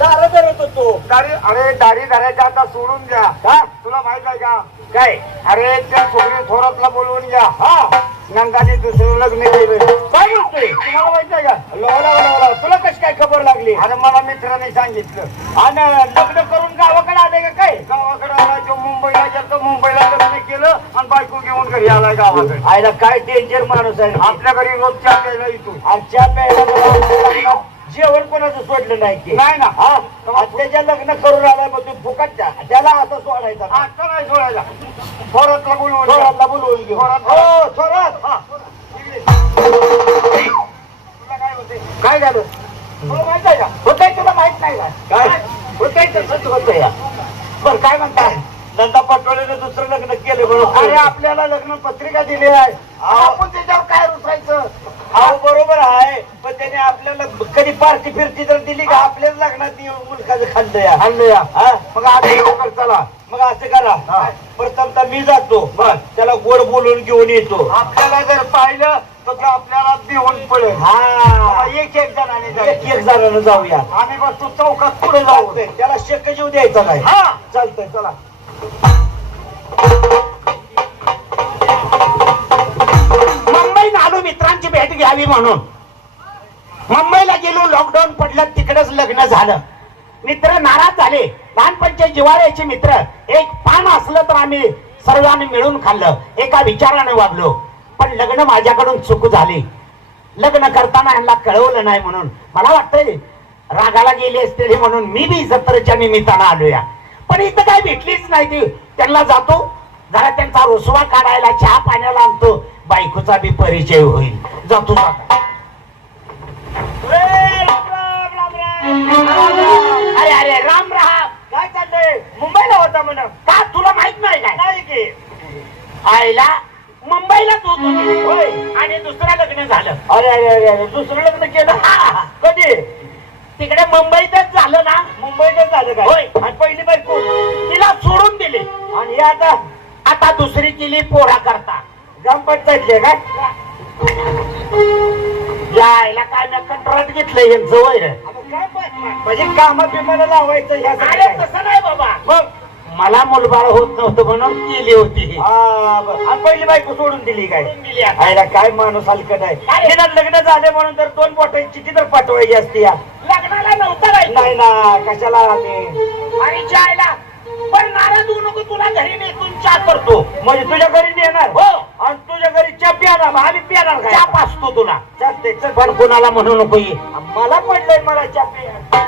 दारा धरत होतो दारी अरे दारी धरायच्या आता सोडून द्या. का तुला माहीत आहे का? काय? अरे त्या छोकरी थोरातला बोलवून घ्या. हा? नंदाने दुसरं लग्न केलं. काय बोलतोय तुम्हाला माहीत आहे का? लावला लावला तुला कशी काय खबर लागली? अरे मला मित्राने सांगितलं. आणि लग्न करून गावाकडे आले का काय? गावाकडे आला तो मुंबईला गेलो मुंबईला लग्न केलं आणि बायको घेऊन घरी आलाय गावाकडे. आयला काय डेंजर माणूस आहे? आपल्या घरी रोज चहा प्यायला येतो. आमच्या प्यायला जेवण कोणाचं सोडलं नाही की नाही ना. हा? आणि त्याच्या लग्न करून आलाय मग तू फुकटच्या. त्याला असं सोडायचं? आता नाही सोडायला थोरातला बोलवून. थोरातला बोलवून थोरात. हो थोरात. हा. तुला काय होते काय झालं? तुला माहीत आहे का? होतंय तुला माहीत नाही काय? होतंय तसंच होतंय या. बर काय म्हणताय नंदा पटोलेने दुसरं लग्न केलं बरोबर अरे आपल्याला लग्न पत्रिका दिली आहे. आपण त्याच्यावर काय रुसायचं? अहो बरोबर आहे. त्याने आपल्याला कधी पार्टी फिरती तर दिली का? आपल्याच लग्नात मुलकाचं खाल्लं या आणलं या हा? मग आधी लवकर चला. मग असं करा. प्रथमतः मी जातो. त्याला गोड बोलून घेऊन येतो. आपल्याला जर पाहिलं तर ते आपल्याला देऊन पडेल. हा. एक एक जणांनी एक एक जणांना जाऊया. आम्ही बसतो चौकात पुढे जाऊ. त्याला शेक जीव द्यायचा नाही. हा. चालतंय चला. मुंबईत आलो मित्रांची भेट घ्यावी म्हणून. मुंबईला गेलो लॉकडाऊन पडलं तिकडेच लग्न झालं. मित्र नाराज झाले. लहानपणचे जिवाळ्याचे मित्र. एक पान असलं तर आम्ही सर्वांनी मिळून खाल्लं. एका विचाराने वागलो. पण लग्न माझ्याकडून चूक झाली. लग्न करताना यांना कळवलं नाही म्हणून. मला वाटतंय रागाला गेली असते म्हणून मी बी जत्रेच्या निमित्तानं आलोया. पण इथं काय भेटलीच नाही ती. त्यांना जातो. जरा त्यांचा रुसवा काढायला चहा पाण्याला आणतो. बायकोचा बी परिचय होईल. जातो जातो अरे अरे राम राम. काय चाललंय? मुंबईला होता म्हणा. का? तुला माहीत नाही काय? नाही की. आईला मुंबईलाच होतो मी. होय. आणि दुसरं लग्न झालं. अरे अरे अरे अरे दुसरं लग्न केलं? हा. कधी? तिकडे मुंबईतच झालं ना. मुंबईतच झालं काय? होय. आणि पहिली बायको? तिला सोडून दिले. आणि हे आता? आता दुसरी केली पोरा करता. ग्रामपंचायतले काय? यायला काय मी कंत्राट घेतलंय यांचं आता काय म्हणजे कामा बिमाला लावायचं ह्या अरे तसं नाही बाबा. मग? मला मुलबाळ होत नव्हतं म्हणून केली होती. हा, बरं. आणि पहिली बायको सोडून दिली काय? सोडून दिली आता. आईला काय माणूस हलकट आहे? निदान लग्न झाले म्हणून तर दोन बोटांची चिठी तर पाठवायची असती या. लग्नाला नव्हतं नाही नाही ना कशाला आम्ही आणि जायला पण नाराज होऊ नको तुला घरी नेसून चहा करतो. म्हणजे तुझ्या घरी नेणार? हो. घरी च्या पिणार आम्ही काय चहा पाचतो तुला. चालते चल. पण कोणाला म्हणू नको ये मला पडलंय मला पिणार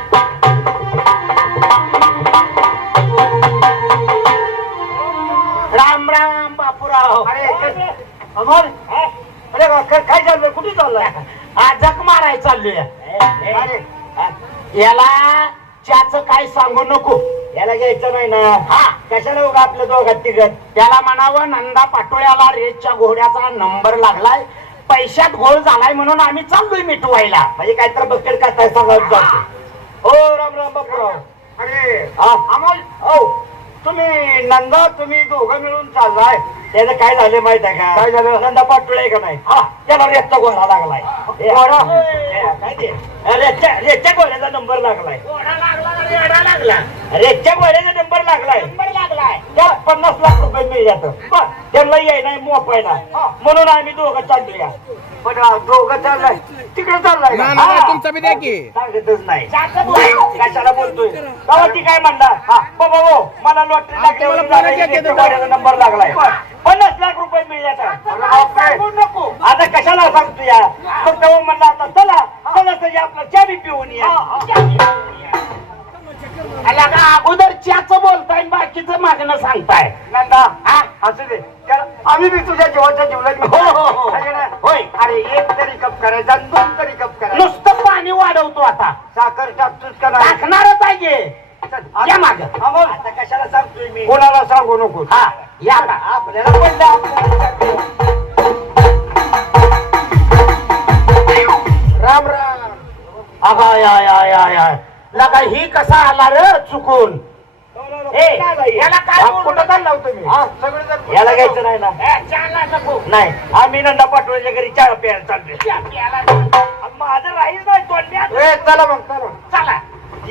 राम राम बापूराव. अरे वा, काय चाललंय? कुठे चाललाय? आजक माराय चाललोय. याला च्याच काय सांगू नको. याला घ्यायचं नाही ना. हा कशाला उगा आपल्या दोघात तिघत त्याला म्हणावं नंदा पाटोळ्याला रेसच्या घोड्याचा नंबर लागलाय. पैशात घोळ झालाय म्हणून आम्ही चाललोय मिटवायला. म्हणजे काय तर बकेट काय सांगत जातो हो राम राम बापूराव अरे हा. अमोल हो तुम्ही नंदा तुम्ही दोघं मिळून चाललाय. त्याचं काय झालं माहीत आहे का? काय झालं? नंदा पाटोळे का नाही? हा. त्याला रेटचा घोडा लागलाय. घोडा काय ते? रेटच्या रेटच्या घोड्याचा नंबर लागलाय. घोडा लागला का रेडा लागला. रेटच्या घोड्याचा नंबर लागलाय. नंबर लागलाय त्याला पन्नास लाख रुपये मिळतात. त्यांना याय नाही मोपायला म्हणून आम्ही दोघं चाललोया. पण अं, दोघं चाललाय. तिकडे चाललाय. तुमचा बी द्या की. सांगतच नाही. कशाला बोलतोय? तेव्हा ती काय म्हणला हा. बाबा हो मला लॉटरी? नंबर लागलाय. पन्नास लाख रुपये मिळतात. नको? आता कशाला सांगतो या फक्त म्हणला आता चला चला तरी आपला चाबी पिऊन या. आला का अगोदर च्याच बोलताय बाकीचं मागणं सांगताय. नंदा. हा? असू दे. त्याला आम्ही बी तुझ्या जीवाच्या जीवनात हो, हो, हो. आहे ना? होय. अरे एक तरी कप करायचा आणि दोन तरी कप करायचा. नुसतं पाणी वाढवतो आता. साखर टाकतोस का नाही? टाकणारच आहे या मागं. आता कशाला सांगतोय मी? कोणाला सांगू नको? हा या का आपल्याला पडलं आपल्याला राम राम. अगा या या या या लगा ही कसा आला रे चुकून? ए, याला काय बोलू? कुठं चालला हा? सगळं याला घ्यायचं नाही ना? ए, चहाला नको. नाही आम्ही नंदा पाटोळ्याच्या घरी चहा प्यायला प्याला नको. माझं राहील नाही तोंड्यात ए चला मग चला. चला.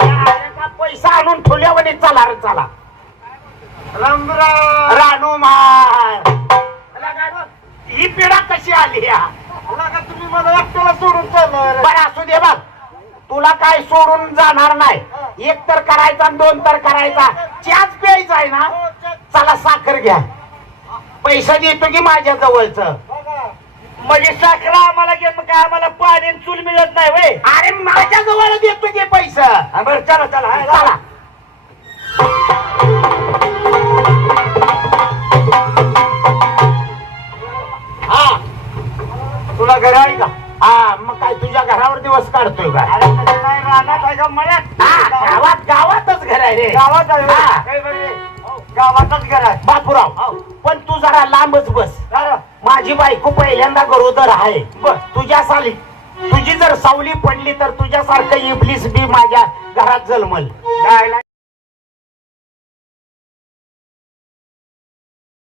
या आल्याचा पैसा आणून ठेवल्यावर चला रे चला. राम राम. रानू मार ही पिढा कशी आली या? तुम्ही मला एकट्याला सोडून चालणार बरं असू दे बघ. तुला काय सोडून जाणार नाही. एक तर करायचा आणि दोन तर करायचा. चहाच प्यायचा आहे ना चला साखर घ्या. पैसा देतो की माझ्या जवळच. म्हणजे साखरा आम्हाला घे मग काय आम्हाला पाणी चूल मिळत नाही वय. अरे माझ्या जवळ देतो की पैसा. बरं चला चला हा, चला. अरे तसं नाही राहणार आहे का मळ्यात हा गावात गावातच घर आहे रे गावात आहे हा. बरे. गावातच घर आहे बापूराव पण तू जरा लांबच बस अरे, माझी बायको पहिल्यांदा गरोदर आहे बर तुझ्या साली तुझी जर सावली पडली तर तुझ्यासारखं इबलीस बी माझ्या घरात जन्मल जायला